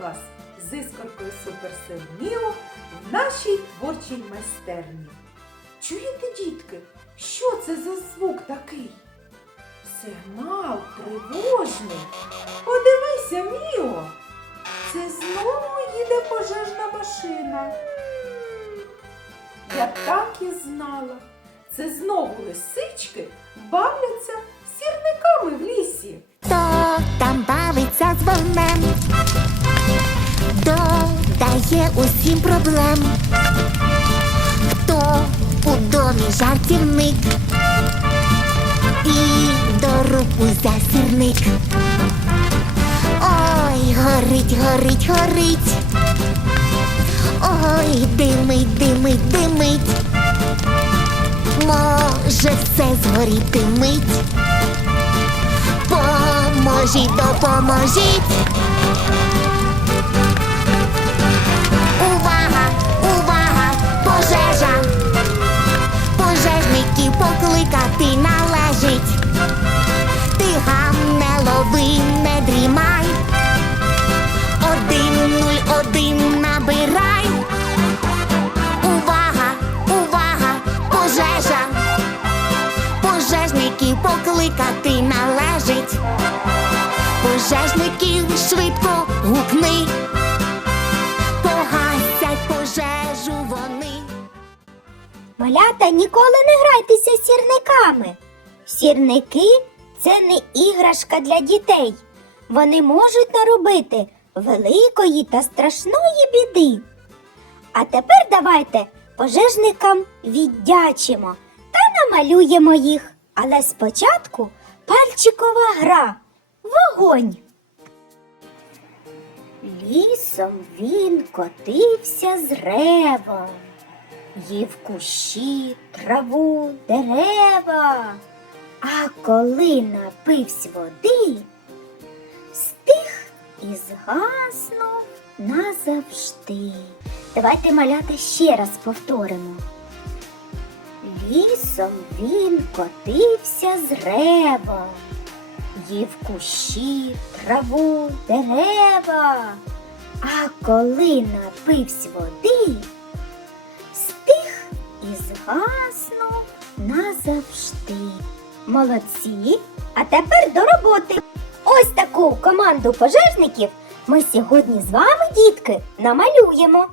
вас з іскоркою суперсил Міо в нашій творчій майстерні. Чуєте, дітки, що це за звук такий? Сигнал тривожний. Подивися, Міо. Це знову їде пожежна машина. Я так і знала. Це знову лисички бавляться сірниками в лісі. Хто там бавиться з вогнем, додає проблем. Хто у домі жартівник і до рук узяв сірник. Ой, горить, горить, горить. Ой, димить, димить, димить. Може все згоріти мить. Поможіть, допоможіть. Покликати належить. Ти гам не лови, не дрімай. Один нуль один набирай. Увага, увага, пожежа. Пожежників покликати належить. Пожежників швидко гукни. Малята, ніколи не грайтеся з сірниками. Сірники це не іграшка для дітей. Вони можуть наробити великої та страшної біди. А тепер давайте пожежникам віддячимо та намалюємо їх. Але спочатку пальчикова гра. Вогонь. Лісом він котився з ревом їв кущі, траву, дерева. А коли напивсь води, стих і згаснув назавжди. Давайте маляти ще раз повторимо. Лісом він котився з ревом, їв кущі, траву, дерева. А коли напивсь води, і назавжди. Молодці! А тепер до роботи. Ось таку команду пожежників ми сьогодні з вами, дітки, намалюємо.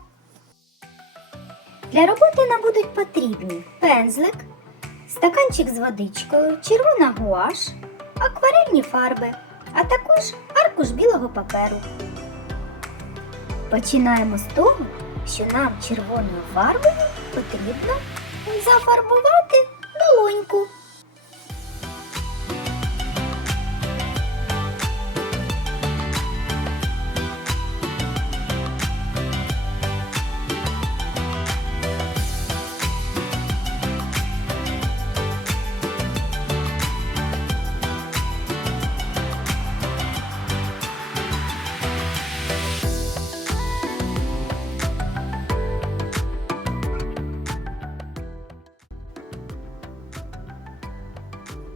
Для роботи нам будуть потрібні пензлик, стаканчик з водичкою, червона гуаш, акварельні фарби, а також аркуш білого паперу. Починаємо з того, що нам червоною фарбою потрібно зафарбувати долоньку.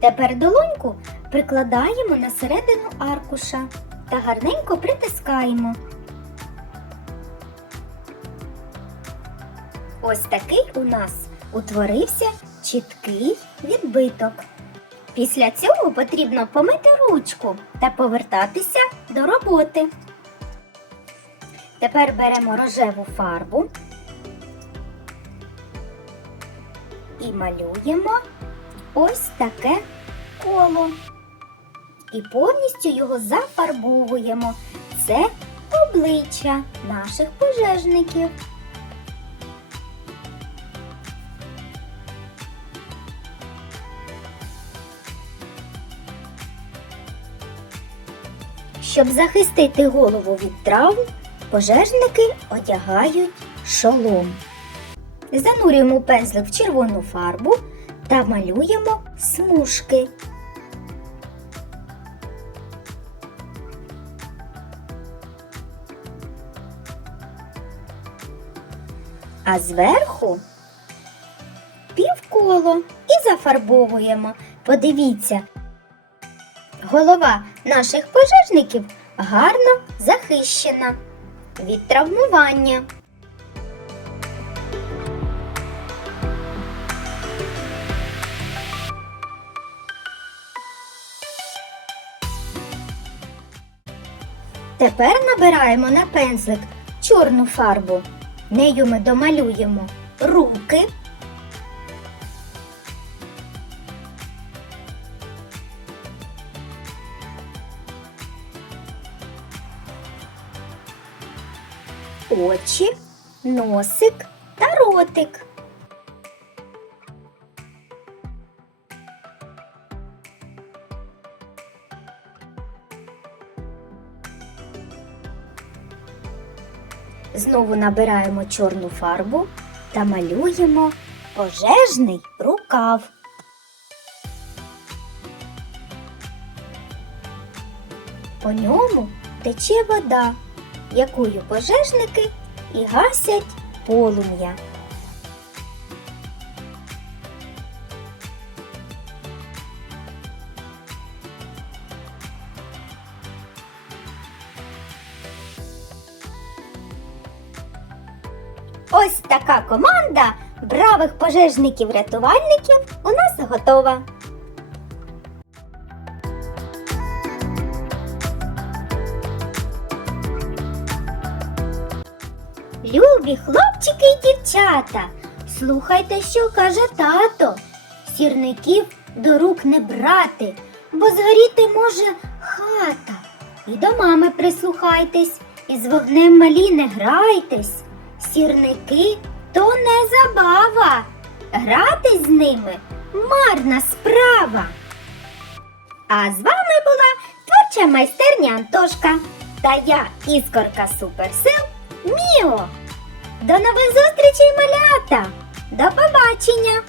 Тепер долоньку прикладаємо на середину аркуша та гарненько притискаємо. Ось такий у нас утворився чіткий відбиток. Після цього потрібно помити ручку та повертатися до роботи. Тепер беремо рожеву фарбу і малюємо ось таке коло. І повністю його зафарбовуємо. Це обличчя наших пожежників. Щоб захистити голову від травм, пожежники одягають шолом. Занурюємо пензлик в червону фарбу та малюємо смужки. А зверху півколо і зафарбовуємо. Подивіться, голова наших пожежників гарно захищена. від травмування. Тепер набираємо на пензлик чорну фарбу. Нею ми домалюємо руки, очі, носик та ротик. Знову набираємо чорну фарбу та малюємо пожежний рукав. По ньому тече вода, якою пожежники і гасять полум'я. Ось така команда бравих пожежників-рятувальників у нас готова. Любі хлопчики і дівчата, слухайте, що каже тато. Сірників до рук не брати, бо згоріти може хата. І до мами прислухайтесь, і з вогнем малі не грайтесь. Сірники то не забава. Грати з ними марна справа. А з вами була творча майстерня Антошка та я, іскорка суперсил Міо. До нових зустрічей, малята! До побачення!